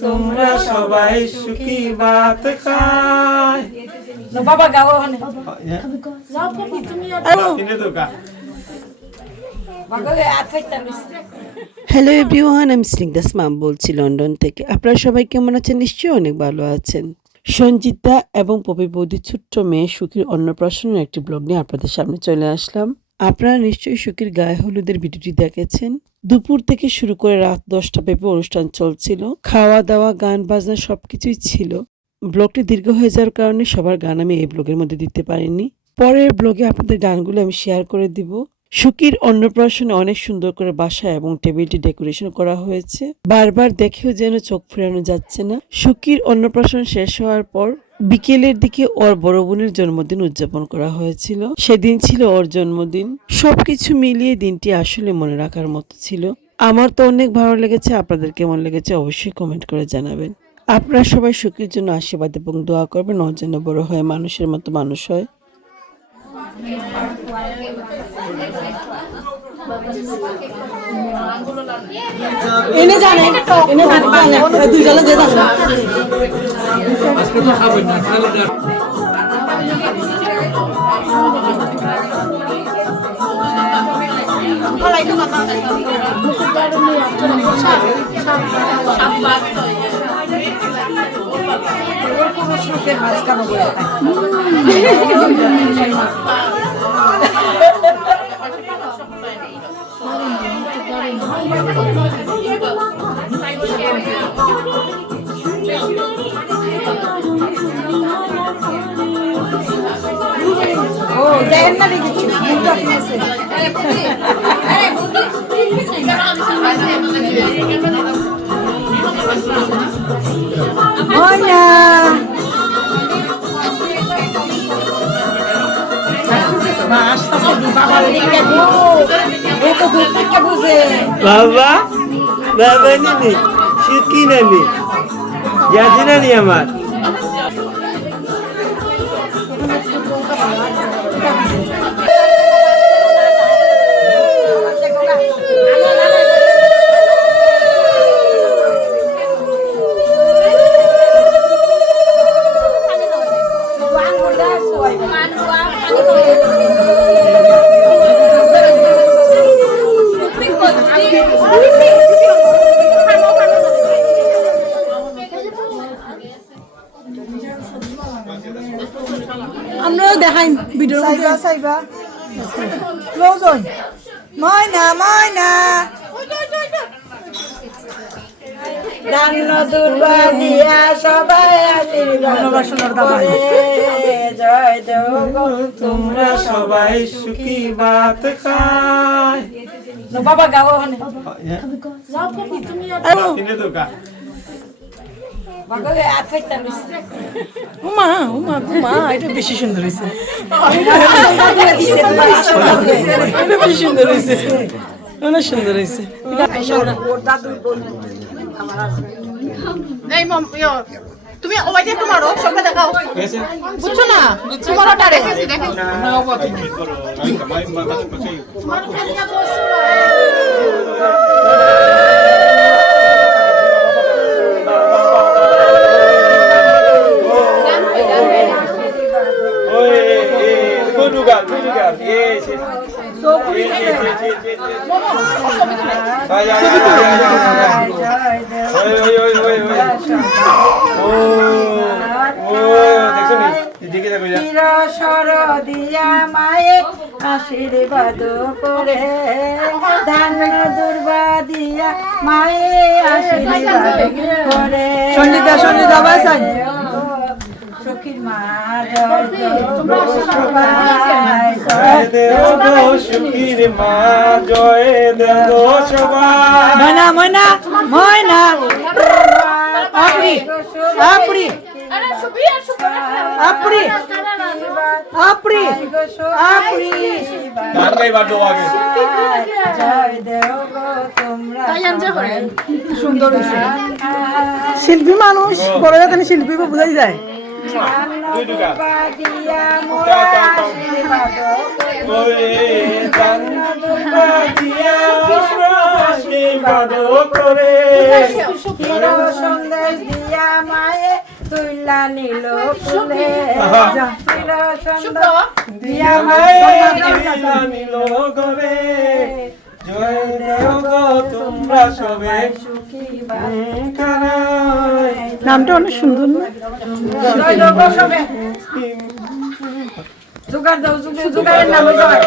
তোমরা সবাই সুখী ভাত খায়। বাবা গাও ওখানে। হ্যালো এভরিওয়ান আমি স্নিগ্ধাস মাম বলছি লন্ডন থেকে। আপনারা সবাই কেমন আছেন? নিশ্চয়ই অনেক ভালো আছেন। সঞ্জিতা এবং পপি বৌদির ছোট্ট মেয়ে সুখীর অন্নপ্রাশনের একটি ব্লগ নিয়ে আপনাদের সামনে চলে আসলাম। আপনারা নিশ্চয়ই সুখীর গায়ে হলুদের ভিডিওটি দেখেছেন। দুপুর থেকে শুরু করে রাত দশটা পেপে অনুষ্ঠান চলছিল। খাওয়া দাওয়া, গান বাজনা সবকিছুই ছিল। ব্লগটি দীর্ঘ হয়ে যাওয়ার কারণে সবার গান আমি এই ব্লগের মধ্যে দিতে পারিনি। পরের ব্লগে আপনাদের গানগুলো আমি শেয়ার করে দিব। সুকির অন্নপ্রাশনে অনেক সুন্দর করে বাসা এবং টেবিলটি ডেকোরেশন করা হয়েছে। বারবার দেখেও যেন চোখ ফেরানো যাচ্ছে না। সুকির অন্নপ্রাশন শেষ হওয়ার পর বিকেলের দিকে ওর বড় বোনের জন্মদিন উদযাপন করা হয়েছিল। সেদিন ছিল ওর জন্মদিন। সবকিছু মিলিয়ে দিনটি আসলে মনে রাখার মতো ছিল। আমার তো অনেক ভালো লেগেছে, আপনাদের কেমন লেগেছে অবশ্যই কমেন্ট করে জানাবেন। আপনারা সবাই সুখের জন্য আশীর্বাদ এবং দোয়া করবেন ওর যেন বড় হয় মানুষের মতো মানুষ হয়। এনে জানে এনে জানে দুই জনে যে জানে। ও দেন না দেখেছি মুখটা কিনেছে হয় না আসতেছে দি বাবা বাবা নিনি সুখী নানি জাতি নানি আমার। আমরাও দেখাই ভিডিওর মধ্যে। সাইবা ক্লোজ হই ময়না ময়না। দান্ন দুর্বা দিয়া সবাই জয় তোমরা সবাই সুখী ভাত খায়। বাবা গাও ওখানে কিনে তো কা বাবা হাত খাইতে উমা উমা উমা এটা বেশি সুন্দর হয়েছে। এটা বেশি সুন্দর হয়েছে। অনেক সুন্দর হয়েছে। তুমি ওইটা মারো সবটা দেখাও। বুঝছ না? তোমার ওটা দেখেছি got, who you got? Yes, yes, yes, yes, yes, yes. Ah, yeah, yeah, yeah, yeah, yeah. Oi, oi, oi, oi, oi. Oh, oh, দেখছ নি? এদিকে দেখো যা। চিরসর দিয়া মায়ে আশীর্বাদ করে দান দুর্বা দিয়া মায়ে আশীর্বাদ করে সঙ্গীতা সঙ্গীতা বাসাই সখীর মা জয় জয় তোমরা সবাই জয় দেব গো মা জয় দেব ময়না ময়না ময়না। আপনি আপনি আপনি আপনি আপনি গান গাইবার দো আগে। জয় দেব তোমরা সুন্দর হয়েছে শিল্পী মানুষ বড় যাতে শিল্পী বোঝাই যায়। করে সন্দেশ দিয়া মায়ে তুইলা নিল ফুলে দিয়া মায়ে নিল করে জয় তোমরা সবে। নামটা অনেক সুন্দর না? জোগাড় দাও জোগাড় জোগাড়ের নাম জয়।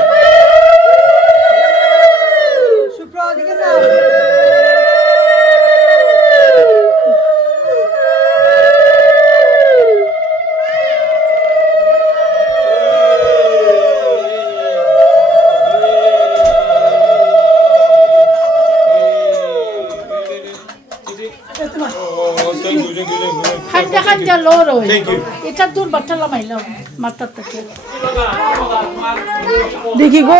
খাঞ্জা খাঞ্জা লো রই. এটা দূর বাচ্চা লামাইলাম মাথার থেকে। দেখি গো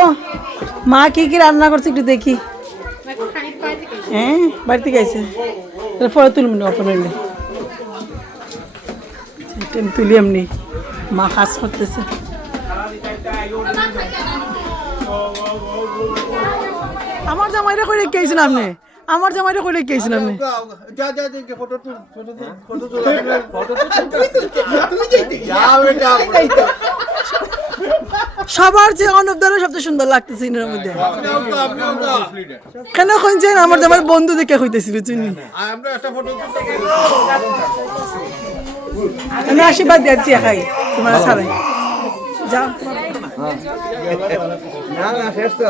মা কি কি রান্না করছে একটু দেখি। হ্যাঁ বাড়ি থেকে আইছে তাহলে তুলবি না এলে তুলি এমনি। মা কাজ করতেছে। আমার জামাইটা করে রেখে আপনি? আমার জামাইটা করে রেখে আইছেন আপনি? যা যা যা ফটো তুল ফটো তুল ফটো তুল ফটো তুল যা বেটা সবার যে অনুপদারা সবচেয়ে সুন্দর লাগতেছে মধ্যে। তো আপনিও তো। কেন কইছেন আমার জামাই বন্ধু দেখে কইতেছিল চিনি আমরা একটা ফটো আমি আশীর্বাদ দিচ্ছি একাই। তোমার ছাড়াই। যাও। না না শেষ তো।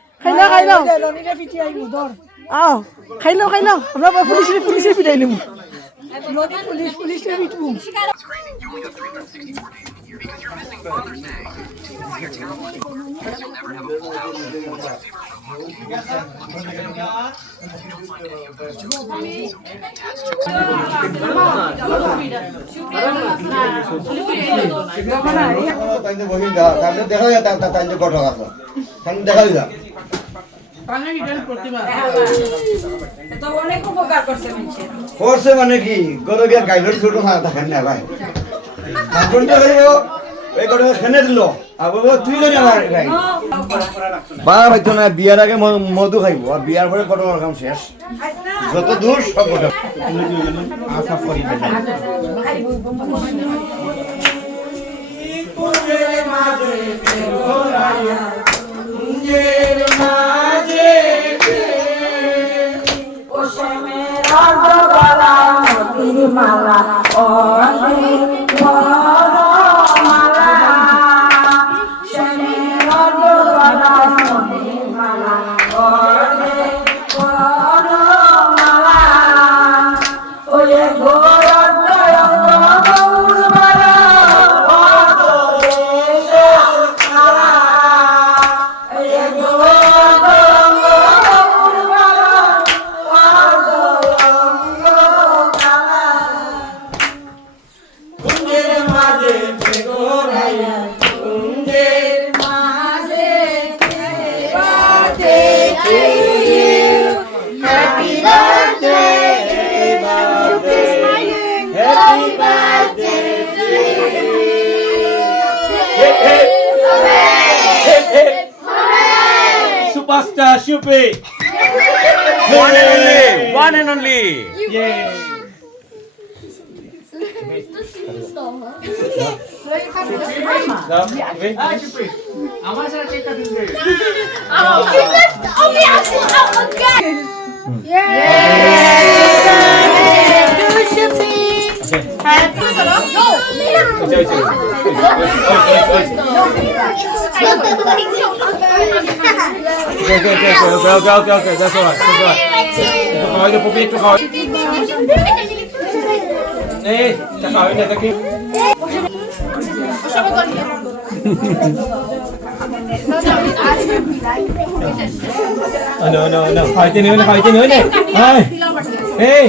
খাই না খাই নাও আও খাই নাও খাই নাও আমরা পুলিশ পুলিশে পিটাইলিম পুলিশ পুলিশে পিটবো দেখা যায় দেখা যায় করছে মানে কি? গরু গিয়ে গাইলের ছোট না থাকেন না ভাই। তারপর তো হইব খেনে দিল। আবার তুই করে আমার বা ভাই তো না বিয়ার আগে মধু খাইব। আর বিয়ার পরে কত কাম শেষ। যত দূর সব কত আশা করি Superstar Shupi. One and only. One and only. Yeah. Okay, okay, okay, okay, okay, okay, okay, that's all right, that's all right. একটু খাওয়াই দে পপি একটু খাওয়াই এই তা খাওয়াই না তাকে No, no, no. খাইতে নেই না খাইতে নেই না এই